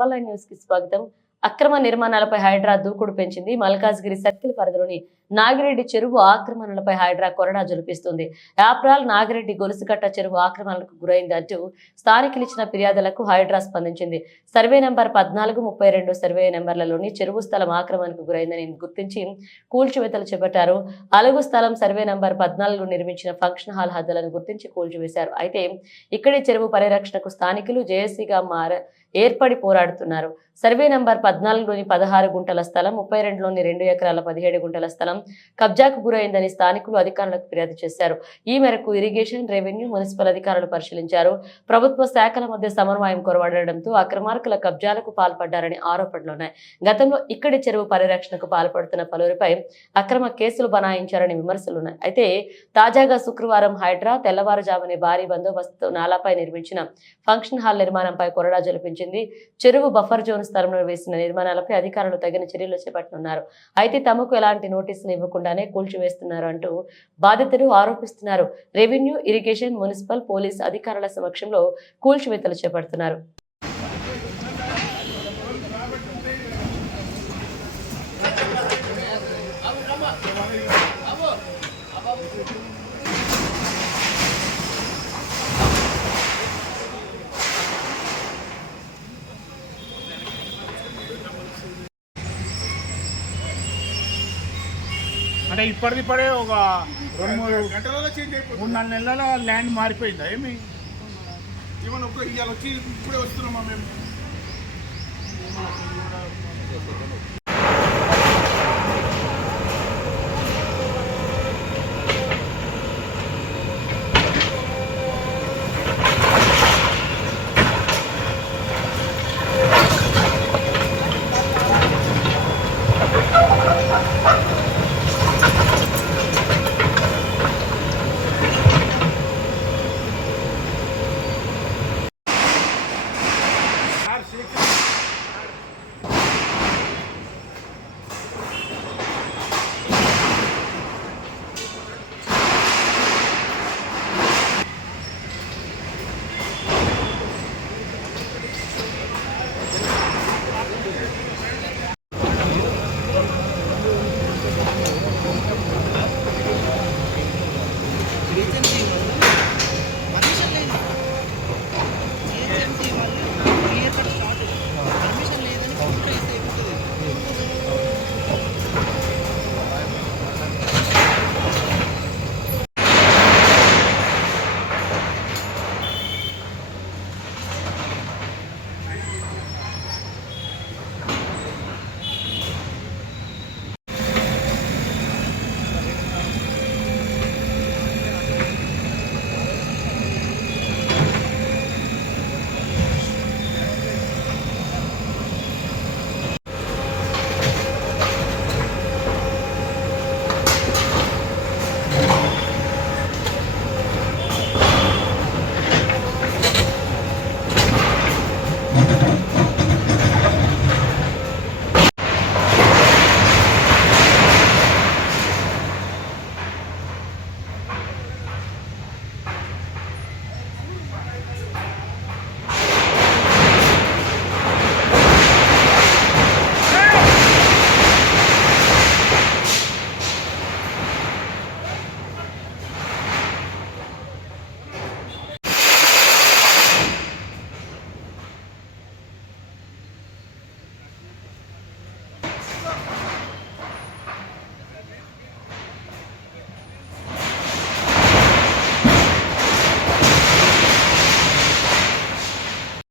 9 news కి స్వాగతం. అక్రమ నిర్మాణాలపై హైడ్రా దూకుడు పెంచింది. మల్కాజ్గిరి సర్కిల్ పరిధిలోని నాగిరెడ్డి చెరువు ఆక్రమణలపై హైడ్రా కొరడా జలిపిస్తుంది. ఏప్రిల్ నాగిరెడ్డి గొలుసుకట్ట చెరువు ఆక్రమణలకు గురైందంటూ స్థానికులు ఇచ్చిన ఫిర్యాదులకు హైడ్రా స్పందించింది. సర్వే నంబర్ 14, 32 సర్వే నెంబర్లలోని చెరువు స్థలం ఆక్రమణకు గురైందని గుర్తించి కూల్చివేతలు చేపట్టారు. అలుగు స్థలం సర్వే నంబర్ 14 నిర్మించిన ఫంక్షన్ హాల్ హద్దులను గుర్తించి కూల్చివేశారు. అయితే ఇక్కడి చెరువు పరిరక్షణకు స్థానికులు జేఏసీగా ఏర్పడి పోరాడుతున్నారు. సర్వే నంబర్ 14లోని 16 గుంటల స్థలం, 32లోని 2 ఎకరాల 17 గుంటల స్థలం కబ్జాకు గురైందని స్థానికులు అధికారులకు ఫిర్యాదు చేశారు. ఈ మేరకు ఇరిగేషన్, రెవెన్యూ, మున్సిపల్ అధికారులు పరిశీలించారు. ప్రభుత్వ శాఖల మధ్య సమన్వయం కొరవడడంతో అక్రమార్కుల కబ్జాలకు పాల్పడ్డారని ఆరోపణలున్నాయి. గతంలో ఇక్కడి చెరువు పరిరక్షణకు పాల్పడుతున్న పలువురిపై అక్రమ కేసులు బనాయించారని విమర్శలున్నాయి. అయితే తాజాగా శుక్రవారం హైడ్రా తెల్లవారుజామునే భారీ బందోబస్తు నాలాపై నిర్మించిన ఫంక్షన్ హాల్ నిర్మాణంపై కొరడా జలిపించింది. చెరువు బఫర్ జోన్ స్థలంలో వేసిన నిర్మాణాలపై అధికారులు తగిన చర్యలు చేపట్టనున్నారు. అయితే తమకు ఎలాంటి నోటీసులు ఇవ్వకుండానే కూల్చివేస్తున్నారు అంటూ బాధితులు ఆరోపిస్తున్నారు. రెవెన్యూ, ఇరిగేషన్, మున్సిపల్, పోలీస్ అధికారుల సమక్షంలో కూల్చివేతలు చేపడుతున్నారు. అంటే ఇప్పటిదిప్పుడే ఒక 2-3 గంటలలో చేంజ్ అయిపోతుంది. 3-4 నెలల ల్యాండ్ మారిపోయిందా ఏమి? ఏమన్నా ఇవాళ వచ్చి ఇప్పుడే వస్తున్నామా మేము?